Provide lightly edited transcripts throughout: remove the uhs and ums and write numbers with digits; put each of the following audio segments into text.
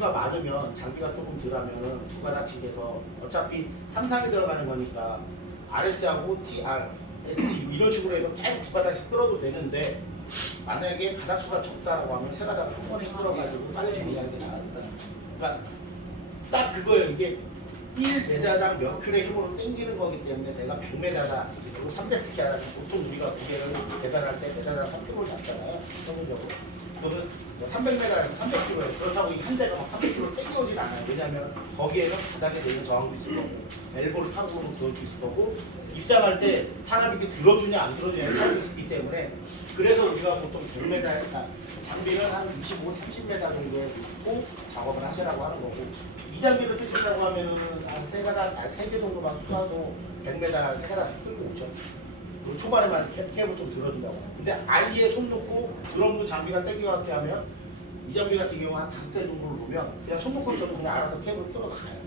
가닥수가 많으면 장비가 조금 덜하면 두 가닥씩해서 어차피 3상이 들어가는 거니까 RS하고 TR, ST 이런 식으로 해서 계속 두 가닥씩 끌어도 되는데 만약에 가닥수가 적다라고 하면 세 가닥을 한 번에 끌어가지고 빨리 정리하는 게 나아요. 그러니까 딱 그거예요. 이게 1m당 몇 킬로의 힘으로 당기는 거기 때문에 내가 100m다 그리고 300스키하다 보통 우리가 무게를 배달할 때 배달을 3kg를 잡잖아요. 평균적으로. 그거는 300m, 300kg예요. 그렇다고 이 한 대가 막 300kg를 당겨오진 않아요. 왜냐하면 거기에는 바닥에 내는 저항도 있을 거고 엘보를 타고 오는 그것도 있을 거고 입장할 때 사람이 이렇게 들어주냐 안 들어주냐의 차이가 있기 때문에 그래서 우리가 보통 100m에 장비를 한 25, 30m 정도에 놓고 작업을 하시라고 하는 거고 이 장비를 쓰신다고 하면은 한 세 개 정도만 쏴도 100m 세 가닥씩 끌고 오죠. 그리고 초반에만 케이블 좀 들어준다고. 근데 아예 손 놓고 드럼도 장비가 땡겨갖게 하면 이 장비 같은 경우 한 5대 정도를 놓으면 그냥 손 놓고 있어도 그냥 알아서 케이블 끌어가요.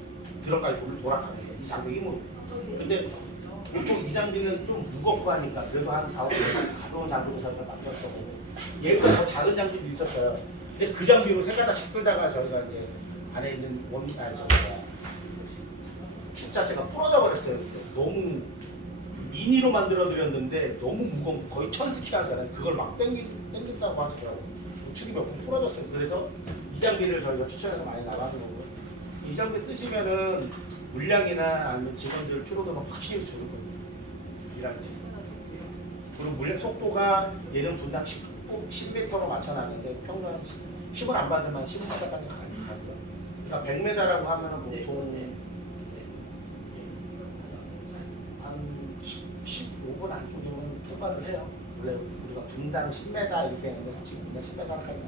드럼까지 돌아가면서 이 장비 힘으로. 근데 보통 이 장비는 좀 무겁고 하니까 그래도 한 4, 5대 가벼운 장비로 저희가 바뀌었고 얘보다 더 작은 장비도 있었어요. 근데 그 장비로 세 가닥씩 끌다가 저희가 이제 안에 있는 축 자체가 부러져 버렸어요. 너무 미니로 만들어 드렸는데 너무 무거운 거의 1000스키 하잖아요. 그걸 막 땡긴다고 하시더라고요. 축이 몇 번 부러졌어요. 그래서 이 장비를 저희가 추천해서 많이 나가는 거고요. 이 장비 쓰시면은 물량이나 아니면 직원들 피로도가 확실히 줄을 거예요. 일할 때. 그리고 물량 속도가 얘는 분당 10m로 맞춰놨는데 평균 10을 안 받으면 15m까지 가요. 그러니까 100m라고 하면은 보통 한 15분 안쪽이면 통과를 해요. 원래 우리가 분당 10m 이렇게 했는데 지금 분당 10m 할까요?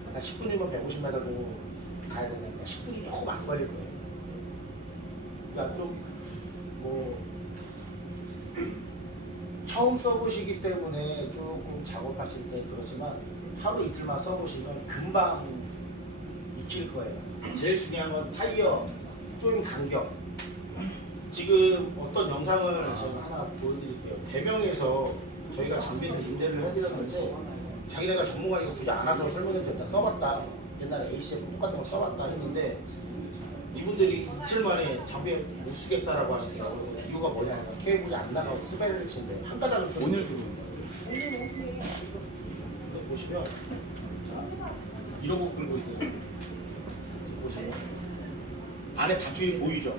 그러니까 10분이면 150m 정도 가야 되니까 10분이 조금 안 걸릴 거예요. 그러니까 좀 뭐 처음 써보시기 때문에 조금 작업하실 때 그러지만 하루 이틀만 써보시면 금방 익힐 거예요. 제일 중요한 건 타이어 조임 간격. 지금 어떤 영상을 제가 하나 보여드릴게요. 대명에서 저희가 장비를 임대를 해드렸는데 자기네가 전문가니까 굳이 안 와서 설명해줬다. 써봤다. 옛날에 ACF 똑같은 거 써봤다 했는데 이분들이 이틀 만에 장비 못 쓰겠다라고 하시더라고요. 이유가 뭐냐? 케이블이 안 나가고 스베르를 치는데 한 가닥을 오늘 들어오는 보시면 자, 이러고 끌고 있어요. 보시면 안에 밧줄이 보이죠?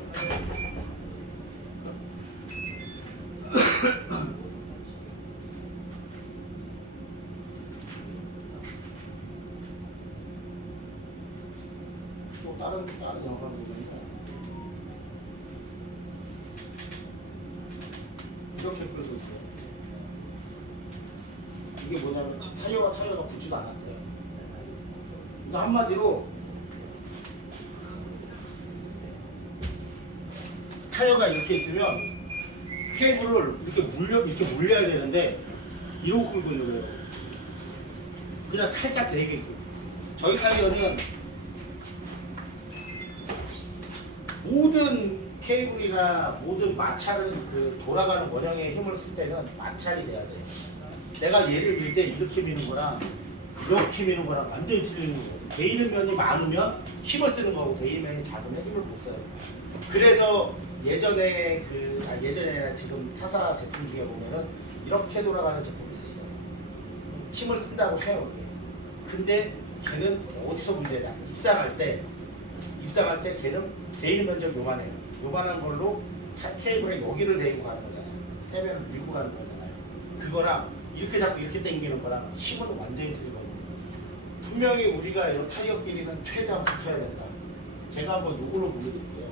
또 다른 영상 보니까 이렇게 끌고 있어요. 이게 뭐냐면 타이어가 붙지도 않았어요. 그러니까 한마디로 타이어가 이렇게 있으면 케이블을 이렇게 물려야 되는데 이러고 끌고 있는 거예요. 그냥 살짝 내게 있고. 저희 타이어는 모든 케이블이나 모든 마찰은 그 돌아가는 원형의 힘을 쓸 때는 마찰이 돼야 돼요. 내가 얘를 밀 때 이렇게 미는 거랑 이렇게 미는 거랑 완전히 틀리는 거예요. 베이는 면이 많으면 힘을 쓰는 거고 베이는 면이 작으면 힘을 못 써요. 그래서 예전에 예전이 아니라 지금 타사 제품 중에 보면은 이렇게 돌아가는 제품이 있어요. 힘을 쓴다고 해요. 근데 걔는 어디서 문제냐? 입상할 때 걔는 베이는 면적이 요만해요. 요만한 걸로 케이블에 여기를 대고 가는 거잖아요. 세면을 밀고 가는 거잖아요. 그거랑 이렇게 잡고 이렇게 당기는 거랑 힘은 완전히 틀리거든요. 분명히 우리가 이런 타이어 길이는 최대한 붙여야 된다. 제가 한번 요걸로 보여드릴게요.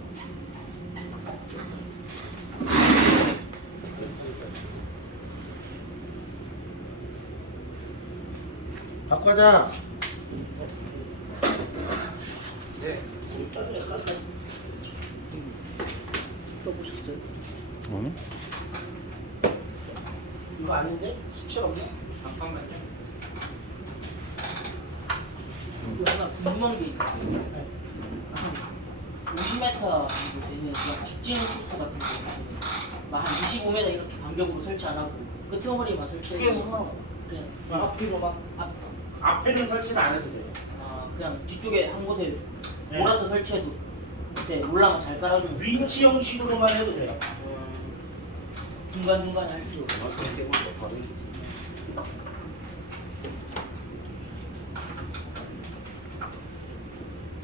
박 과장. 네. 써보셨어요? 아니? 이거 아닌데? 17 없나? 잠깐만요. 하나 궁금한 게 있는데 네. 50m 정도 되면 그냥 직진 코스 같은 경우는 한 25m 이렇게 간격으로 설치 안 하고 끄트머리만 그게 설치해서 상관없어. 그냥 앞뒤로만. 앞에는 설치는 안 해도 돼요. 그냥 뒤쪽에 한 곳에 네. 몰아서 설치해도 밑에 롤라만 잘 깔아주면 윈치 형식으로만 해도 돼요. 중간중간에 할 필요 없어. 그렇게 되면 더 다른 거지.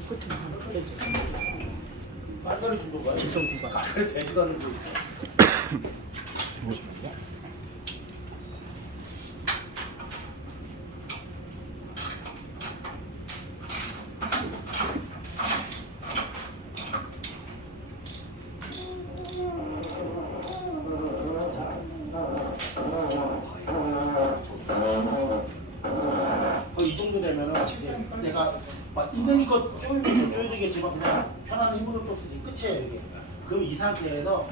끝은 하나 빼주세요. 빨간이 준거 봐요. 직선 구간. 가를 대지도 않는 거 있어. 이 정도 되면은 이제 내가 막 있는 거 쪼이면 쪼야 되겠지만 그냥 편한 힘으로 줬으니 끝이에요 이게. 그럼 이 상태에서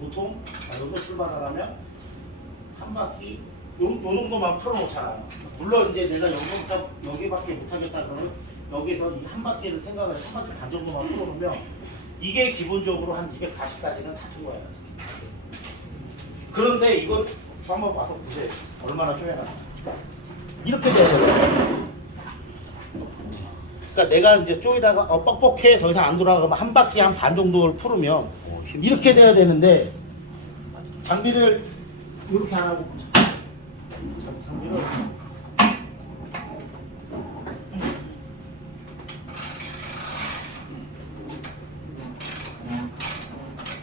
보통 여기서 출발하려면 한 바퀴 요 정도만 풀어놓잖아요. 물론 이제 내가 여기밖에 못하겠다 그러면 여기서 이 한 바퀴를 생각을 해서 한 바퀴 반 정도만 풀어놓으면 이게 기본적으로 한 240까지는 다 통과해요. 그런데 이거 한번 와서 보세요. 얼마나 쪼여나. 이렇게 돼요. 그러니까 내가 이제 쪼이다가 뻑뻑해 더 이상 안 돌아가면 한 바퀴 한 반 정도를 풀으면 이렇게 돼야 되는데 장비를 이렇게 안 하고 장비를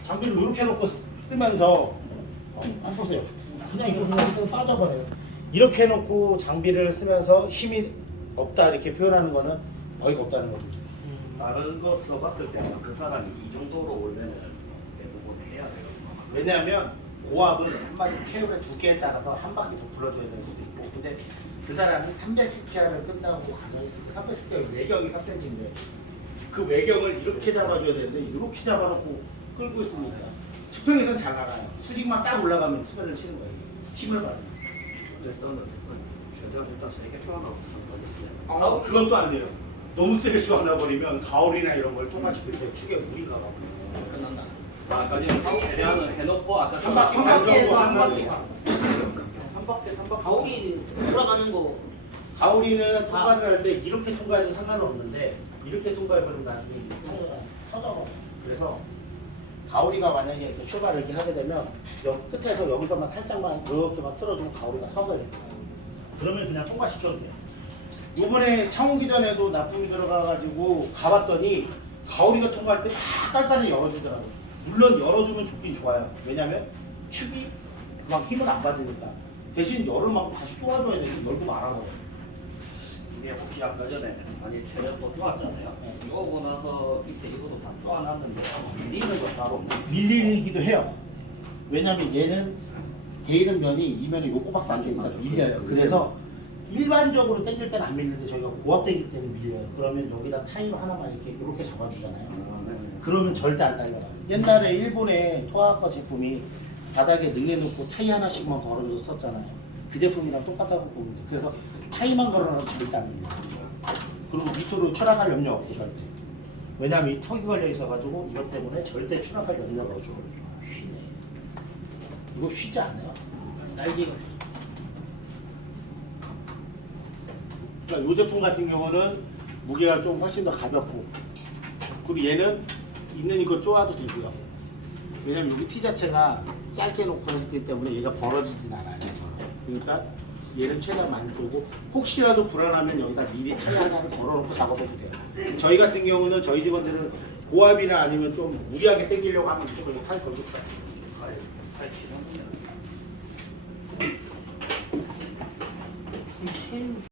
장비를 이렇게 놓고 쓰면서 한번 보세요. 그냥 이렇게 그냥 빠져버려요. 이렇게 해놓고 장비를 쓰면서 힘이 없다 이렇게 표현하는 거는 어이가 없다는 거죠. 다른 거 써봤을 때는 그 사람이 이 정도로 원래는 대부분 해야 돼요. 왜냐하면 고압은 한 바퀴 케어의 두께에 따라서 한 바퀴 더 불러줘야 될 수도 있고, 근데 그 사람이 300스키아를 끈다고 가정했을 때 300스키아 외경이 3cm인데 그 외경을 이렇게 잡아줘야 되는데 이렇게 잡아놓고 끌고 있으니까 수평에선 잘 나가요. 수직만 딱 올라가면 수변을 치는 거예요. 힘을 받아요. 일단은 최대한 일단 세게 쪼아나고 상관이 있어요. 그건 또 안 돼요. 너무 세게 주워놔버리면 가오리나 이런 걸 통과시킬 때 축에 무리가 가고 끝난다. 아까 전에 최대한은 해놓고 아까 한 바퀴 한 반 바퀴에서 정도 한 한 바퀴 한 바퀴 가오리 돌아가는 거 가오리는 통과를 할 때 이렇게 통과해도 상관은 없는데 이렇게 통과해버리면 나중에 타이어가 터져버려요. 그래서 가오리가 만약에 이렇게 출발을 이렇게 하게 되면 여기 끝에서 여기서만 살짝만 이렇게만 틀어주면 가오리가 서서 이렇게 가요. 그러면 그냥 통과시켜도 돼요. 요번에 창 오기 전에도 납품이 들어가가지고 가봤더니 가오리가 통과할 때 막 깔깔이 열어주더라고요. 물론 열어주면 좋긴 좋아요. 왜냐면 축이 그만 힘을 안 받으니까. 대신 열을 막 다시 쪼아줘야 되니 열고 말아버려요. 이게 혹시 아까 전에 아니 최대 또 쪼았잖아요. 쪼고 나서 밑에 이것도 다 쪼아놨는데 밀리는 거 따로 없나요? 밀리기도 해요. 왜냐면 얘는 게이른 면이 이 면에 요거밖에 안 되니까 밀려요. 그래서 일반적으로 당길 때는 안 밀리는데 저희가 고압 당길 때는 밀려요. 그러면 여기다 타이로 하나만 이렇게 잡아주잖아요. 그러면 절대 안 달려가요. 옛날에 일본의 토하커 제품이 바닥에 능해놓고 타이 하나씩만 걸어줘서 썼잖아요. 그 제품이랑 똑같다고 보면 돼요. 그래서 타이만 걸어놔도 절대 안 밀려요. 그리고 밑으로 추락할 염려 없고 절대. 왜냐하면 이 턱이 걸려 있어가지고 이것 때문에 절대 추락할 염려가 없죠. 쉬네. 이거 쉬지 않아요. 날개가. 그러니까 이 제품 같은 경우는 무게가 좀 훨씬 더 가볍고, 그리고 얘는 있는 이거 쪼아도 되고요. 왜냐면 여기 티 자체가 짧게 놓고 했기 때문에 얘가 벌어지진 않아요. 그러니까 얘는 최대한 많이 쪼고, 혹시라도 불안하면 여기다 미리 타이 하나를 걸어놓고 작업해도 돼요. 저희 같은 경우는 저희 직원들은 고압이나 아니면 좀 무리하게 당기려고 하면 무조건 여기 타이 걸고 있어요. 팔 치는 거냐? 체인